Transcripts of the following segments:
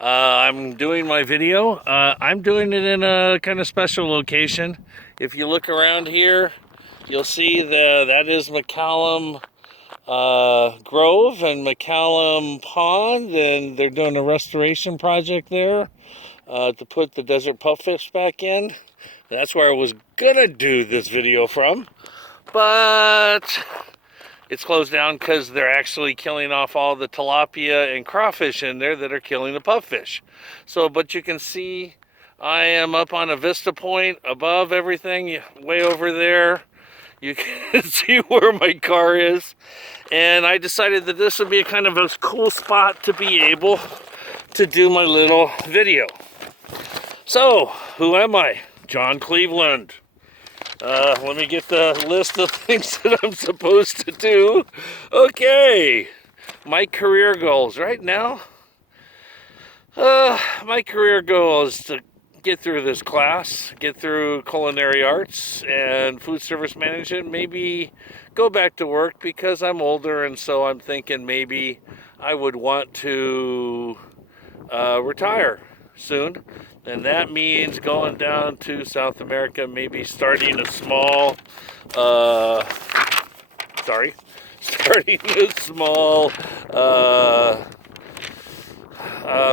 I'm doing my video. I'm doing it in a kind of special location. If you look around here, you'll see that is MacCallum Grove and MacCallum Pond, and they're doing a restoration project there to put the desert pupfish back in. That's where I was gonna do this video from, but it's closed down because they're actually killing off all the tilapia and crawfish in there that are killing the pupfish. So, but you can see I am up on a vista point above everything, way over there. You can see where my car is. And I decided that this would be a kind of a cool spot to be able to do my little video. So, who am I? John Cleveland. Let me get the list of things that I'm supposed to do. Okay, my career goals right now. My career goal is to get through this class, get through culinary arts and food service management, maybe go back to work because I'm older, and so I'm thinking maybe I would want to retire soon. And that means going down to South America, maybe starting a small,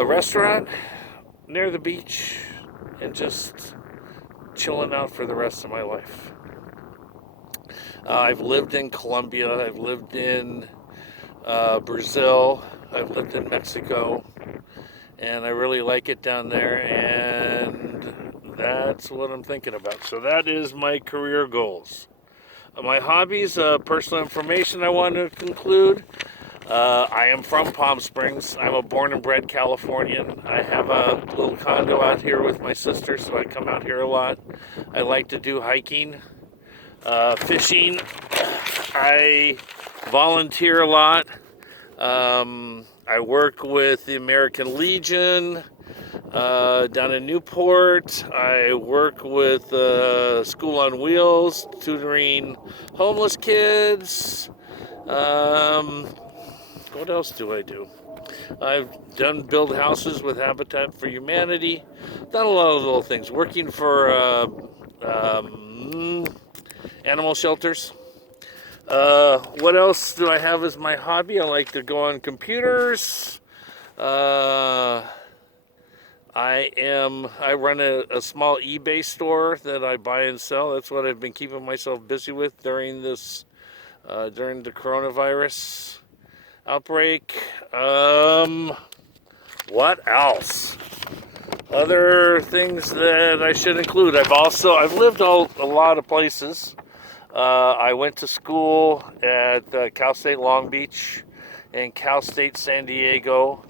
restaurant near the beach and just chilling out for the rest of my life. I've lived in Colombia, I've lived in Brazil, I've lived in Mexico, and I really like it down there, and that's what I'm thinking about. So that is my career goals. My hobbies, personal information I want to conclude. I am from Palm Springs. I'm a born and bred Californian. I have a little condo out here with my sister, so I come out here a lot. I like to do hiking, fishing. I volunteer a lot. I work with the American Legion down in Newport. I work with School on Wheels, tutoring homeless kids. What else do I do? I've done build houses with Habitat for Humanity. Done a lot of little things. Working for animal shelters. What else do I have as my hobby? I like to go on computers. I run a small eBay store that I buy and sell. That's what I've been keeping myself busy with during this, during the coronavirus outbreak. What else? Other things that I should include. I've lived a lot of places. I went to school at Cal State Long Beach and Cal State San Diego.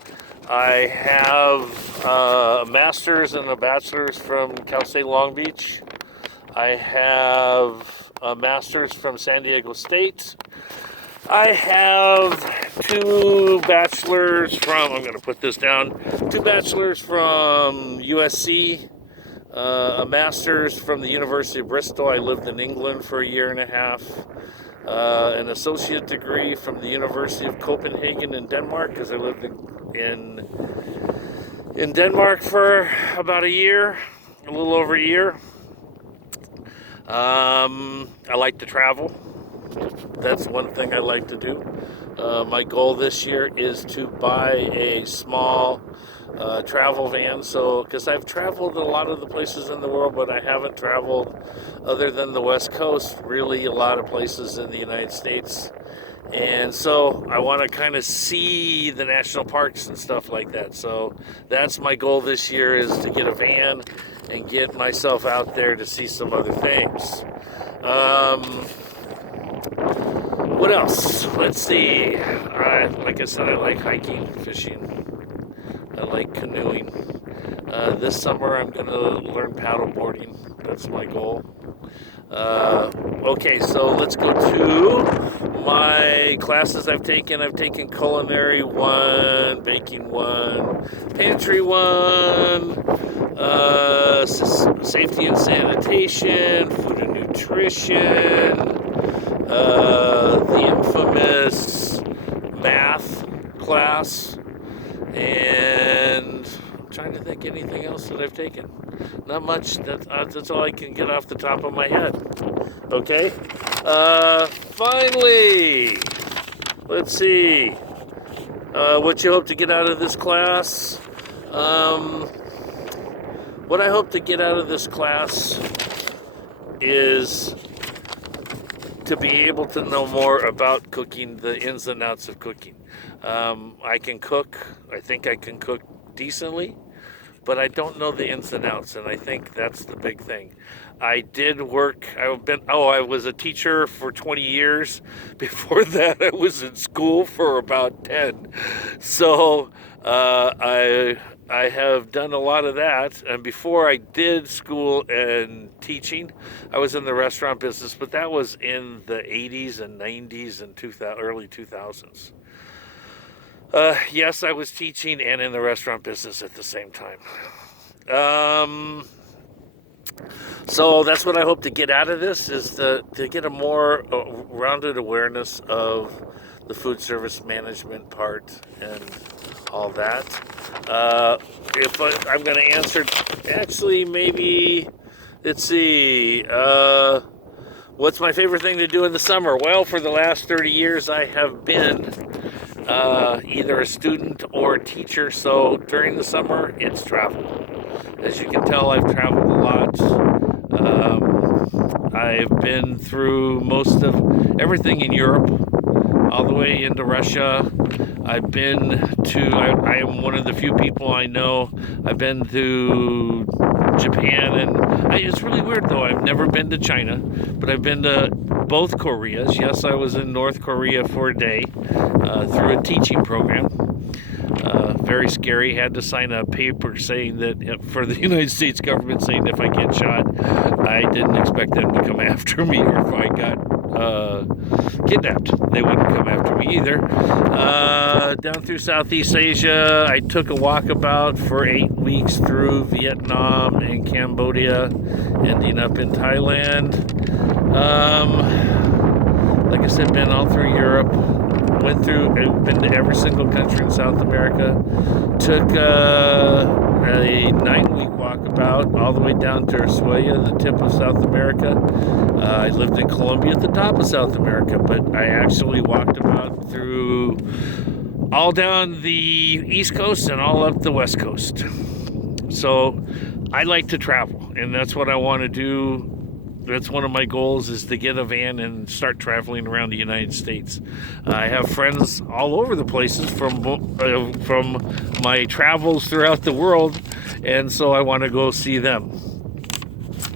I have a master's and a bachelor's from Cal State Long Beach. I have a master's from San Diego State. I have two bachelors from, I'm going to put this down, two bachelors from USC, a master's from the University of Bristol. I lived in England for a year and a half. An associate degree from the University of Copenhagen in Denmark, because I lived in Denmark for about a year, a little over a year. I like to travel. That's one thing I like to do. My goal this year is to buy a small travel van, because I've traveled a lot of the places in the world, but I haven't traveled, other than the West Coast, really a lot of places in the United States. And so I want to kind of see the national parks and stuff like that. So that's my goal this year, is to get a van and get myself out there to see some other things. What else? Let's see. Like I said, I like hiking, fishing. I like canoeing. This summer I'm going to learn paddleboarding. That's my goal. Okay, so let's go to my classes I've taken. I've taken Culinary 1, Baking 1, Pantry 1, Safety and Sanitation, Food and Nutrition, the infamous math class, and think anything else that I've taken. Not much. That's all I can get off the top of my head. Okay. Finally, let's see. What you hope to get out of this class? What I hope to get out of this class is to be able to know more about cooking, the ins and outs of cooking. I can cook. I think I can cook decently, but I don't know the ins and outs, and I think that's the big thing. I did work. I was a teacher for 20 years. Before that, I was in school for about 10. So I have done a lot of that. And before I did school and teaching, I was in the restaurant business, but that was in the 80s and 90s and early 2000s. Yes, I was teaching and in the restaurant business at the same time. So that's what I hope to get out of this, is to get a more rounded awareness of the food service management part and all that. If I'm going to answer, actually, maybe, let's see, what's my favorite thing to do in the summer? Well, for the last 30 years, I have been either a student or a teacher, so during the summer, it's travel. As you can tell, I've traveled a lot. I've been through most of everything in Europe, all the way into Russia. I've been to, I am one of the few people I know. I've been to Japan, and it's really weird though. I've never been to China, but I've been to both Koreas. Yes, I was in North Korea for a day through a teaching program. Very scary. Had to sign a paper saying that for the United States government, saying if I get shot, I didn't expect them to come after me, or if I got kidnapped, they wouldn't come after me either. Down through Southeast Asia, I took a walkabout for 8 weeks through Vietnam and Cambodia, ending up in Thailand. Like I said, been all through Europe. Been to every single country in South America. Took a 9-week walkabout all the way down to Ushuaia, the tip of South America. I lived in Colombia at the top of South America, but I actually walked about through all down the East Coast and all up the West Coast. So I like to travel, and that's what I want to do. That's one of my goals, is to get a van and start traveling around the United States. I have friends all over the places from my travels throughout the world, and so I want to go see them.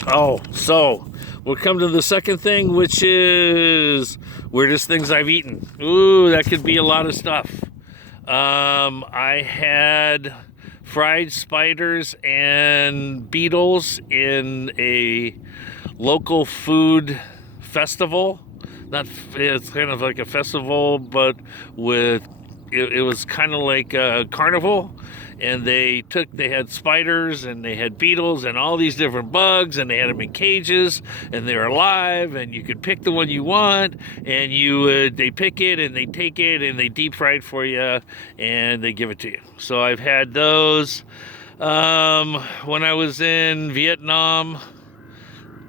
Oh, so we'll come to the second thing, which is weirdest things I've eaten. Ooh, that could be a lot of stuff. I had fried spiders and beetles in a local food festival. It's kind of like a festival, but it was kind of like a carnival, and they had spiders and they had beetles and all these different bugs, and they had them in cages, and they were alive, and you could pick the one you want, and they pick it and they take it and they deep fry it for you and they give it to you. So I've had those. When I was in Vietnam,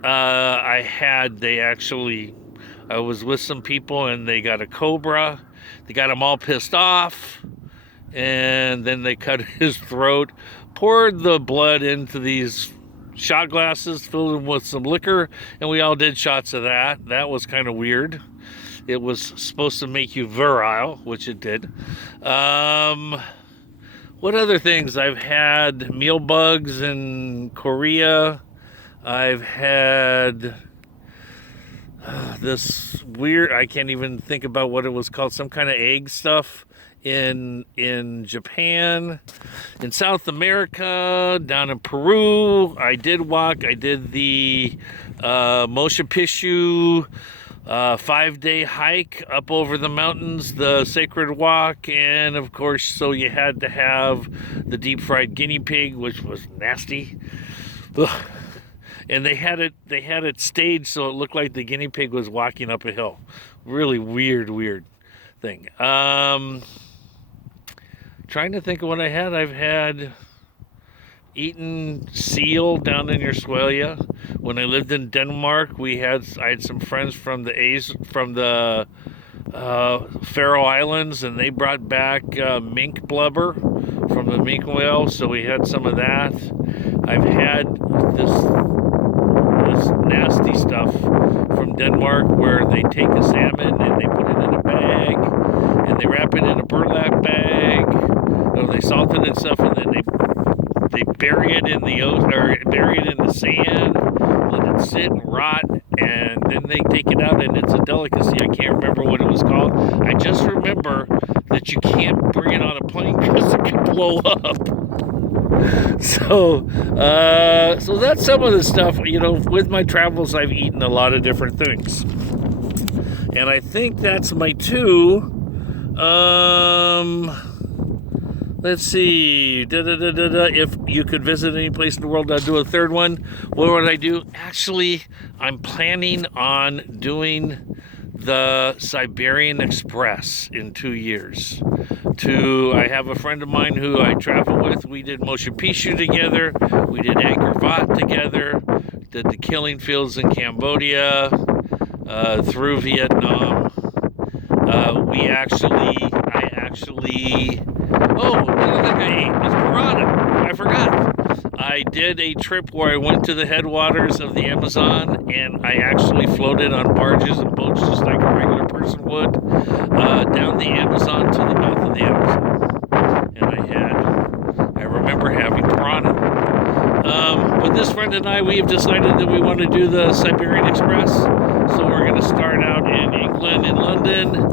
I was with some people, and they got a cobra. They got him all pissed off, and then they cut his throat, poured the blood into these shot glasses, filled them with some liquor, and we all did shots of that. That was kind of weird. It was supposed to make you virile, which it did. What other things? I've had meal bugs in Korea. I've had this weird, I can't even think about what it was called, some kind of egg stuff in Japan. In South America, down in Peru, I did the Machu Picchu 5-day hike up over the mountains, the sacred walk, and of course, so you had to have the deep fried guinea pig, which was nasty. Ugh. And they had it staged so it looked like the guinea pig was walking up a hill. Really weird thing. Trying to think of what I had. I've had eaten seal down in Australia. When I lived in Denmark, I had some friends from the Faroe Islands, and they brought back mink blubber from the mink whale, so we had some of that. I've had this nasty stuff from Denmark where they take a salmon and they put it in a bag and they wrap it in a burlap bag, or they salt it and stuff, and then they bury it in the ocean or bury it in the sand, let it sit and rot, and then they take it out, and it's a delicacy. I can't remember what it was called. I just remember that you can't bring it on a plane because it could blow up. So that's some of the stuff. With my travels, I've eaten a lot of different things, and I think that's my two. Let's see. If you could visit any place in the world, I'd do a third one. What would I do? Actually, I'm planning on doing the Siberian Express in 2 years. I have a friend of mine who I travel with. We did Motion Picchu together. We did Angkor Wat together. Did the killing fields in Cambodia, through Vietnam. Oh, another thing I ate was piranha. I forgot. I did a trip where I went to the headwaters of the Amazon, and I actually floated on barges and boats just like a regular person would, down the Amazon to the mouth of the Amazon. And I remember having piranha. But this friend and I, we have decided that we want to do the Siberian Express. So we're going to start out in England, in London.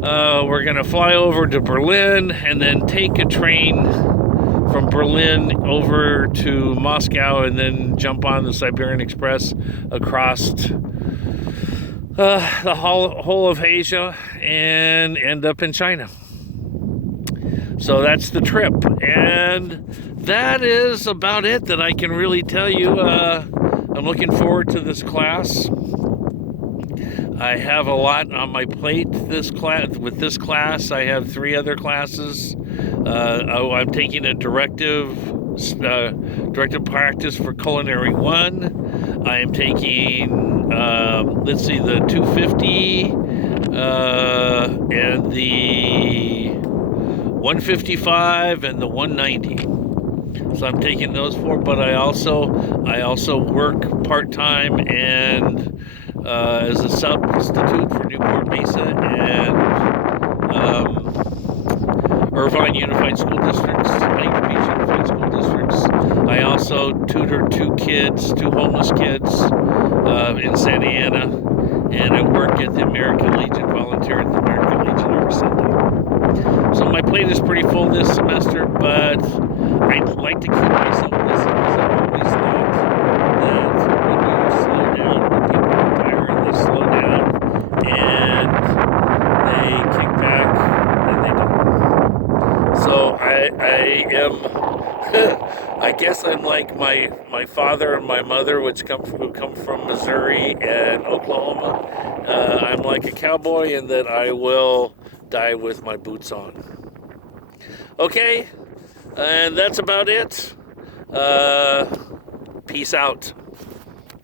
We're going to fly over to Berlin and then take a train from Berlin over to Moscow and then jump on the Siberian Express across the whole of Asia and end up in China. So that's the trip. And that is about it that I can really tell you. I'm looking forward to this class. I have a lot on my plate with this class. I have 3 other classes. I'm taking a directive practice for Culinary 1. I am taking, the 250 and the 155 and the 190. So I'm taking those 4, but I also work part-time and as a substitute for Newport Mesa and Irvine Unified School Districts, Huntington Beach Unified School Districts. I also tutor 2 homeless kids in Santa Ana, and I work at the American Legion, volunteer at the American Legion every Sunday. So my plate is pretty full this semester, but I'd like to keep myself busy because I've always thought that when you slow down, when people retire and they slow down and they kick back and they don't. So I am, I guess I'm like my father and my mother, who come from Missouri and Oklahoma. I'm like a cowboy in that I will die with my boots on. Okay, and that's about it. Peace out.